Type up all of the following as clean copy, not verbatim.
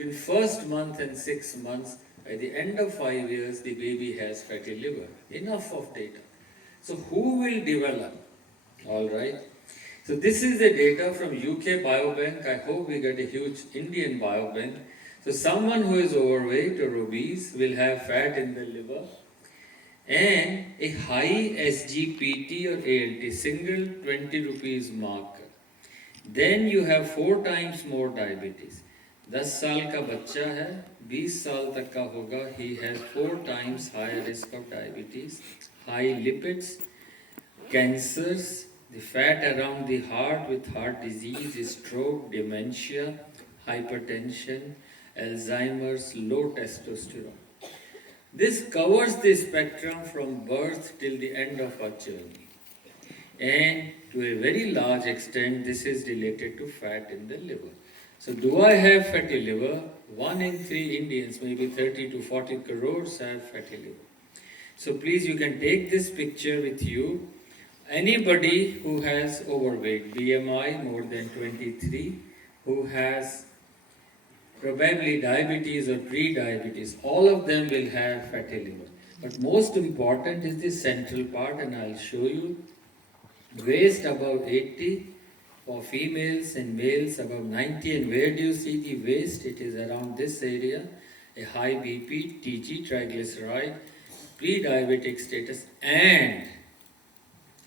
between first month and 6 months, by the end of 5 years, the baby has fatty liver. Enough of data. So who will develop? All right. So this is the data from UK Biobank. I hope we get a huge Indian biobank. So someone who is overweight or obese will have fat in the liver and a high SGPT or ALT, single 20 rupees marker. Then you have 4 times more diabetes. 10 साल का बच्चा है, 20 साल तक का होगा, he has 4 times higher risk of diabetes, high lipids, cancers, the fat around the heart with heart disease, stroke, dementia, hypertension, Alzheimer's, low testosterone. This covers the spectrum from birth till the end of our journey. And to a very large extent, this is related to fat in the liver. So, do I have fatty liver? 1 in 3 Indians, maybe 30 to 40 crores, have fatty liver. So, please, you can take this picture with you. Anybody who has overweight, BMI more than 23, who has probably diabetes or pre-diabetes, all of them will have fatty liver. But most important is the central part, and I'll show you. Waist above 80 for females and males above 90. And where do you see the waist? It is around this area. A high BP, TG, triglyceride, pre-diabetic status, and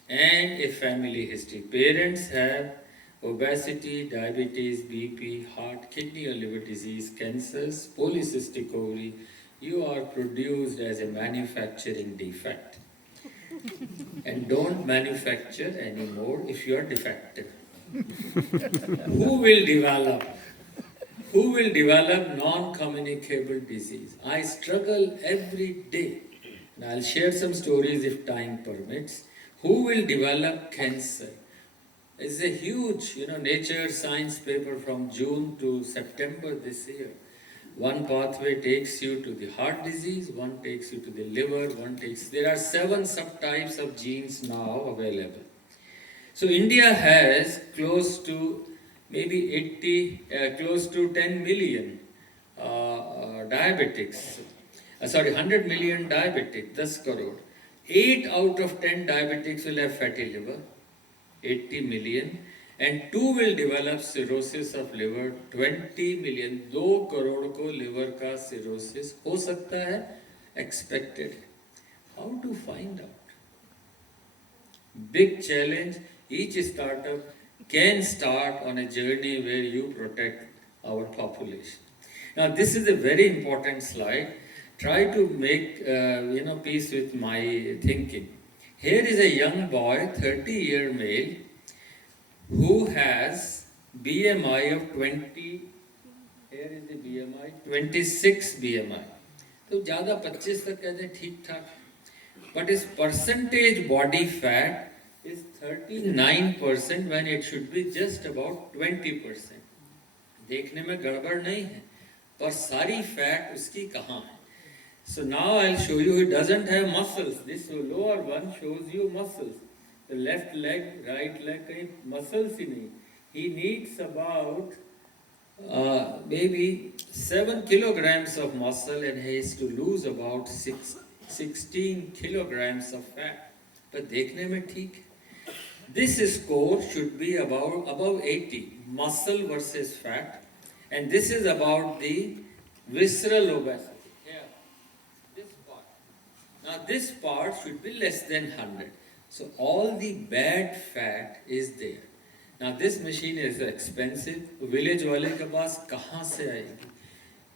a family history. Parents have obesity, diabetes, BP, heart, kidney or liver disease, cancers, polycystic ovary. You are produced as a manufacturing defect. And don't manufacture anymore if you are defective. Who will develop? Who will develop non-communicable disease? I struggle every day. And I'll share some stories if time permits. Who will develop cancer? It's a huge, Nature Science paper from June to September this year. One pathway takes you to the heart disease, one takes you to the liver, there are 7 subtypes of genes now available. So India has close to maybe close to 10 million diabetics. 100 million diabetics, 10 crore. 8 out of 10 diabetics will have fatty liver, 80 million. And 2 will develop cirrhosis of liver, 20 million. 2 crore को liver का cirrhosis हो सकता है, expected. How to find out? Big challenge. Each startup can start on a journey where you protect our population. Now this is a very important slide. Try to make peace with my thinking. Here is a young boy, 30-year male, who has BMI of 20, here is the BMI, 26 BMI. तो ज़्यादा 25 तक कहते हैं ठीक ठाक. But his percentage body fat is 39% when it should be just about 20%. देखने में गड़बड़ नहीं है, पर सारी fat उसकी कहाँ है? So now I'll show you, he doesn't have muscles. This lower one shows you muscles. The left leg, right leg, कहीं muscles ही नहीं. He needs about maybe 7 kilograms of muscle and he has to lose about 16 kilograms of fat. But देखने में ठीक है. This score should be above 80, muscle versus fat. And this is about the visceral obesity. Here, this part. Now this part should be less than 100. So all the bad fat is there. Now this machine is expensive. Village wale ke paas kahan se aayegi?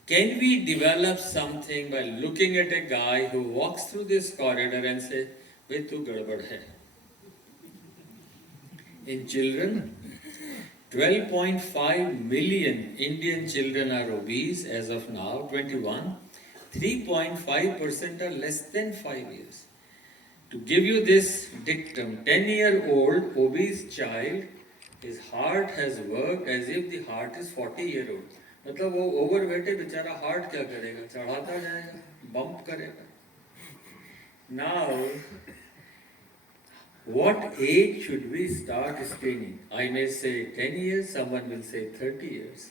Can we develop something by looking at a guy who walks through this corridor and say, "Bhai tu gadbad hai"? In children, 12.5 million Indian children are obese as of now, 21. 3.5% are less than 5 years. To give you this dictum, 10-year-old obese child, his heart has worked as if the heart is 40-year-old. मतलब वो overweight है बेचारा, heart क्या करेगा? चढ़ाता जाएगा, bump करेगा. Now, what age should we start screening? I may say 10 years, someone will say 30 years.